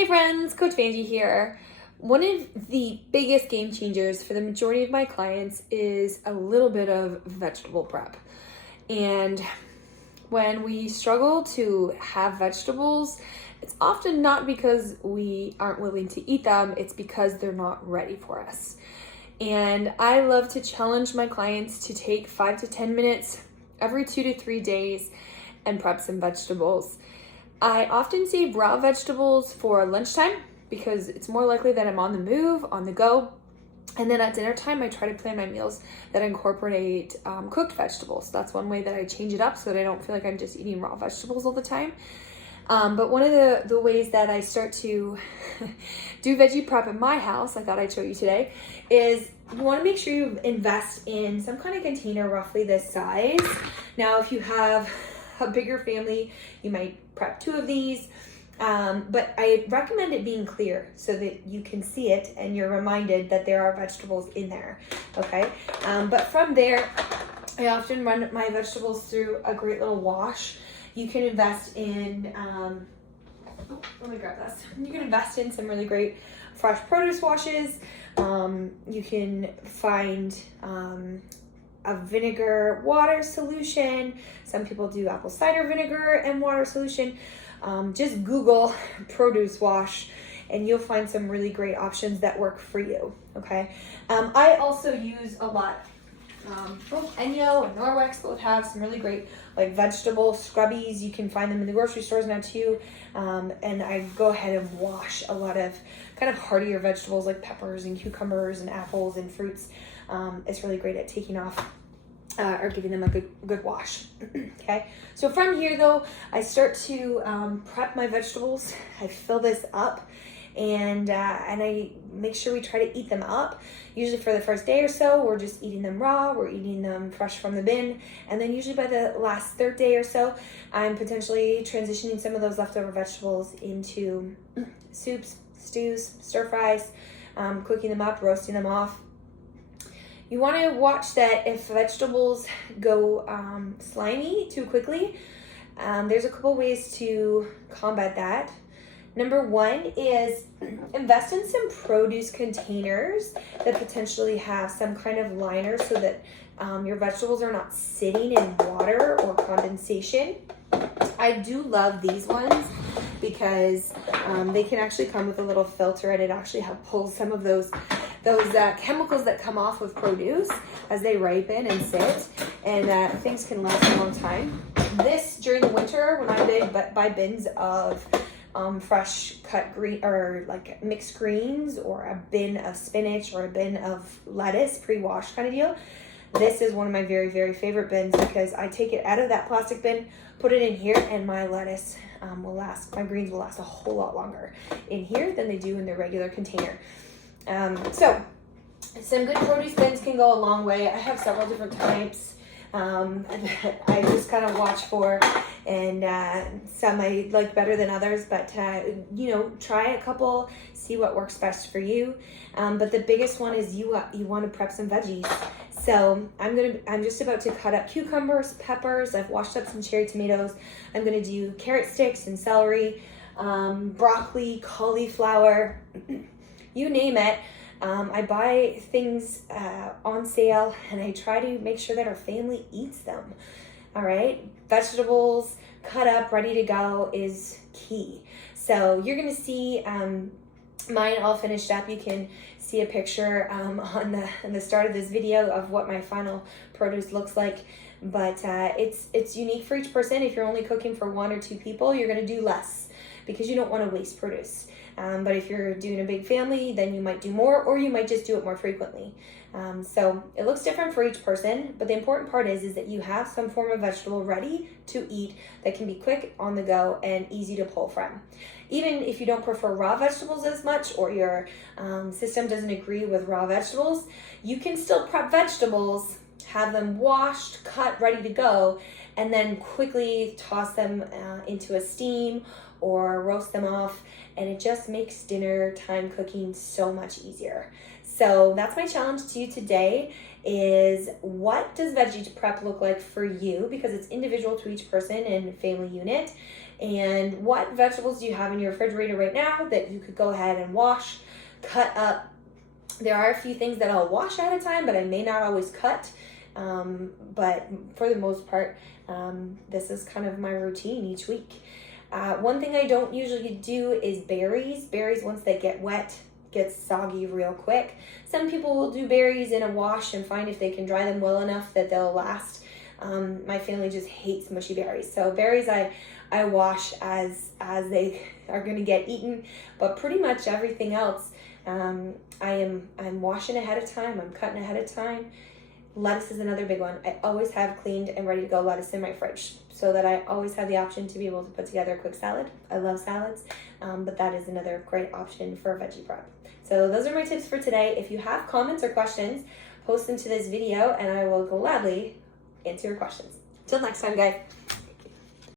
Hey friends, Coach Vanjie here. One of the biggest game changers for the majority of my clients is a little bit of vegetable prep. And when we struggle to have vegetables, it's often not because we aren't willing to eat them, it's because they're not ready for us. And I love to challenge my clients to take 5 to 10 minutes every 2 to 3 days and prep some vegetables. I often save raw vegetables for lunchtime because it's more likely that I'm on the move, on the go. And then at dinner time, I try to plan my meals that incorporate cooked vegetables. That's one way that I change it up so that I don't feel like I'm just eating raw vegetables all the time. But one of the ways that I start to do veggie prep in my house, I thought I'd show you today, is you want to make sure you invest in some kind of container roughly this size. Now, if you have a bigger family, you might prep 2 of these, but I recommend it being clear so that you can see it and you're reminded that there are vegetables in there, okay? But from there, I often run my vegetables through a great little wash. You can invest in, let me grab this. You can invest in some really great fresh produce washes. You can find a vinegar water solution. Some people do apple cider vinegar and water solution. Just Google produce wash and you'll find some really great options that work for you, okay? I also use a lot, both Enyo and Norwex both have some really great like vegetable scrubbies. You can find them in the grocery stores now too. And I go ahead and wash a lot of kind of heartier vegetables like peppers and cucumbers and apples and fruits. It's really great at taking off or giving them a good wash. Okay, so from here though, I start to prep my vegetables. I fill this up and I make sure we try to eat them up. Usually for the first day or so, we're just eating them raw, we're eating them fresh from the bin, and then usually by the last 3rd day or so, I'm potentially transitioning some of those leftover vegetables into soups, stews, stir fries, cooking them up, roasting them off. You want to watch that if vegetables go slimy too quickly. There's a couple ways to combat that. Number 1 is invest in some produce containers that potentially have some kind of liner so that your vegetables are not sitting in water or condensation. I do love these ones because they can actually come with a little filter and it actually pulls some of those chemicals that come off of produce as they ripen and sit, and things can last a long time. This during the winter when I buy bins of fresh cut green or like mixed greens or a bin of spinach or a bin of lettuce pre-washed kind of deal. This is one of my very, very favorite bins because I take it out of that plastic bin, put it in here, and my lettuce will last, my greens will last a whole lot longer in here than they do in their regular container. So some good produce bins can go a long way. I have several different types. I just kind of watch for, and some I like better than others, but try a couple, see what works best for you. But the biggest one is you want to prep some veggies. So I'm just about to cut up cucumbers, peppers. I've washed up some cherry tomatoes. I'm going to do carrot sticks and celery, broccoli, cauliflower, you name it. I buy things on sale and I try to make sure that our family eats them. All right, vegetables cut up, ready to go is key. So you're gonna see mine all finished up. You can see a picture on the start of this video of what my final produce looks like. But it's unique for each person. If you're only cooking for 1 or 2 people, you're gonna do less because you don't want to waste produce. But if you're doing a big family, then you might do more, or you might just do it more frequently. So it looks different for each person, but the important part is that you have some form of vegetable ready to eat that can be quick, on the go, and easy to pull from. Even if you don't prefer raw vegetables as much, or your system doesn't agree with raw vegetables, you can still prep vegetables, have them washed, cut, ready to go, and then quickly toss them into a steam or roast them off, and it just makes dinner time cooking so much easier. So that's my challenge to you today, is what does veggie prep look like for you, because it's individual to each person and family unit, and what vegetables do you have in your refrigerator right now that you could go ahead and wash, cut up. There are a few things that I'll wash at a time, but I may not always cut. But for the most part, this is kind of my routine each week. One thing I don't usually do is berries. Berries, once they get wet, get soggy real quick. Some people will do berries in a wash and find if they can dry them well enough that they'll last. My family just hates mushy berries. So berries I wash as they are going to get eaten, but pretty much everything else I'm washing ahead of time. I'm cutting ahead of time. Lettuce is another big one. I always have cleaned and ready to go lettuce in my fridge so that I always have the option to be able to put together a quick salad. I love salads, but that is another great option for veggie prep. So those are my tips for today. If you have comments or questions, post them to this video and I will gladly answer your questions. Till next time, guys.